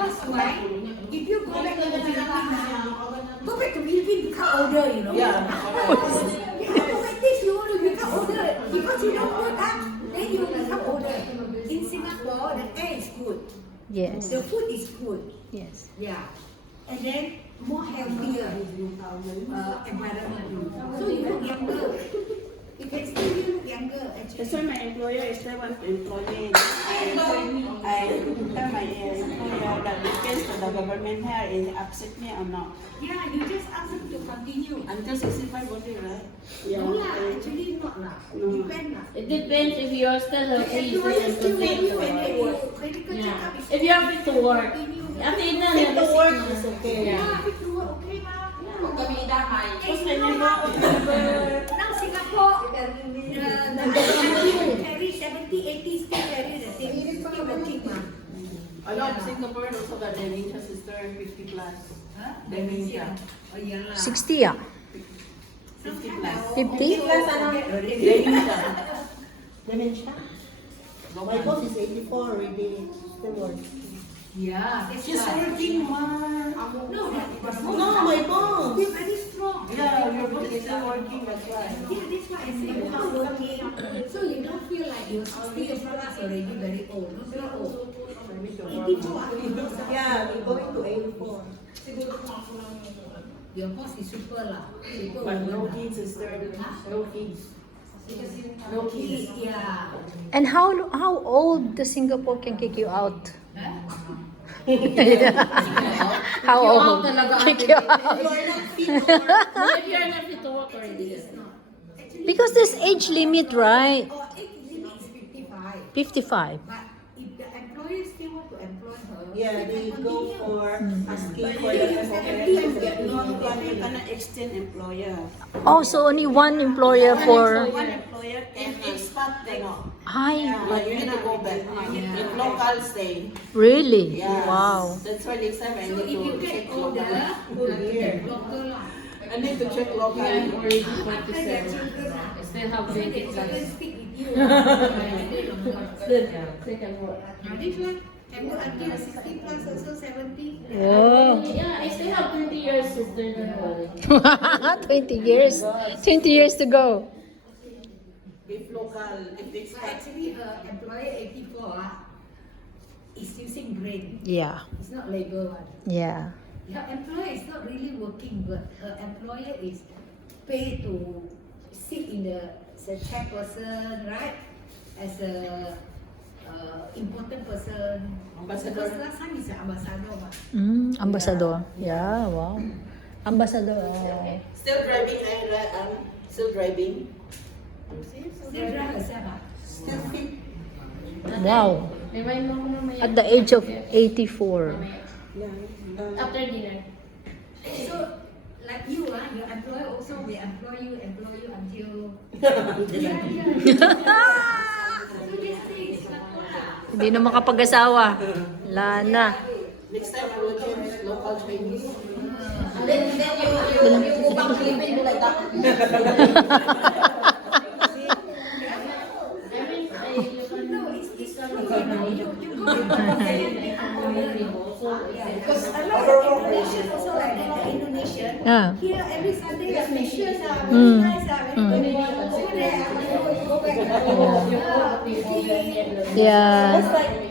Because why? If you go back to the Philippines, go back to Philippines, become older, you know. Yeah. Automatic, you want to become older because you don't work up, then you will become older. In Singapore, the air is good, Yes. the food is good, Yes. yeah, and then more healthier environment. So you look younger. You can still look younger That's actually. why my employer is still want to employ me. I tell my employer that depends on the government here is accept me or not. Yeah, you just ask them to continue. Until 65 only, right? No lah, actually not lah. Depend lah. It depends if you are still healthy, you Employer can still want continue you to and then work. you medical Yeah. checkup is If you are fit to work, continue. after you done Fit your to work sickness, is okay. Yeah, fit to work okay ma. Because whenever Now Singapore, the carry 70, 80 still carry the same, still working ma. a lot of Singaporeans also got dementia sister 50 plus. Huh? Dementia. Oh yeah lah. 60 ah? 50 plus. 50? Dementia. Dementia? My boss is 84 already. Still working. Yeah, that's She's why. working, ma. No, No, my boss. you're very strong. Yeah, your boss is still working, that's why. Yeah, that's why I say you're not working. So you don't feel like you're 60 years plus already very old. Not very old. 84. Yeah, we're going to 84. Your boss is super lah. Super But no woman lah. kids, sister. No kids. No kids. Yeah. And how old the Singapore can kick you out? How old? Kick you out? if you are not fit to work already. Because there's age limit, right? Or age limit is 55. 55. But if the employer still want to employ her, Yeah, they go for asking for Yeah, the yeah, get No, no you cannot extend employer. Oh, so only one employer for... One employer can expat cannot. Hi, But you need to go back. If local stay. really? Yeah. Wow. That's why next time I so need if you to get check older, local. local lah. I need to check local. I'm already After their 47. children lah. I still have So the 20 children plus. stick with you. Still can work. Now this one, can work until 60 plus also 70. Oh. Yeah, I still have 20 years, sister. Don't worry. 20 years. 20 years to go. If local, if So expat. actually her employer 84 is using brain. Yeah. It's not labor one. Yeah. Her employer is not really working, but her employer is paid to sit in the as a chairperson, right? As a important person. Ambassador. Because last time is an ambassador. Ambassador. Yeah, wow. Ambassador. Still driving, still driving. Still drive herself. Still fit. Wow. Remind mo ko mamaya. At the age of 84. After dinner. So, like you, your employer also will employ you until. So this thing is Hindi na makapag-asawa. Wala na. Next time I will change local Chinese. Then you go back to Philippines do like that. I mean, you can No, it's true. You go to because a lot of Indonesian also like that. The Indonesian Yeah. here every Sunday is mission. Very nice. Very good. Over there, I will go back. Yeah. Just like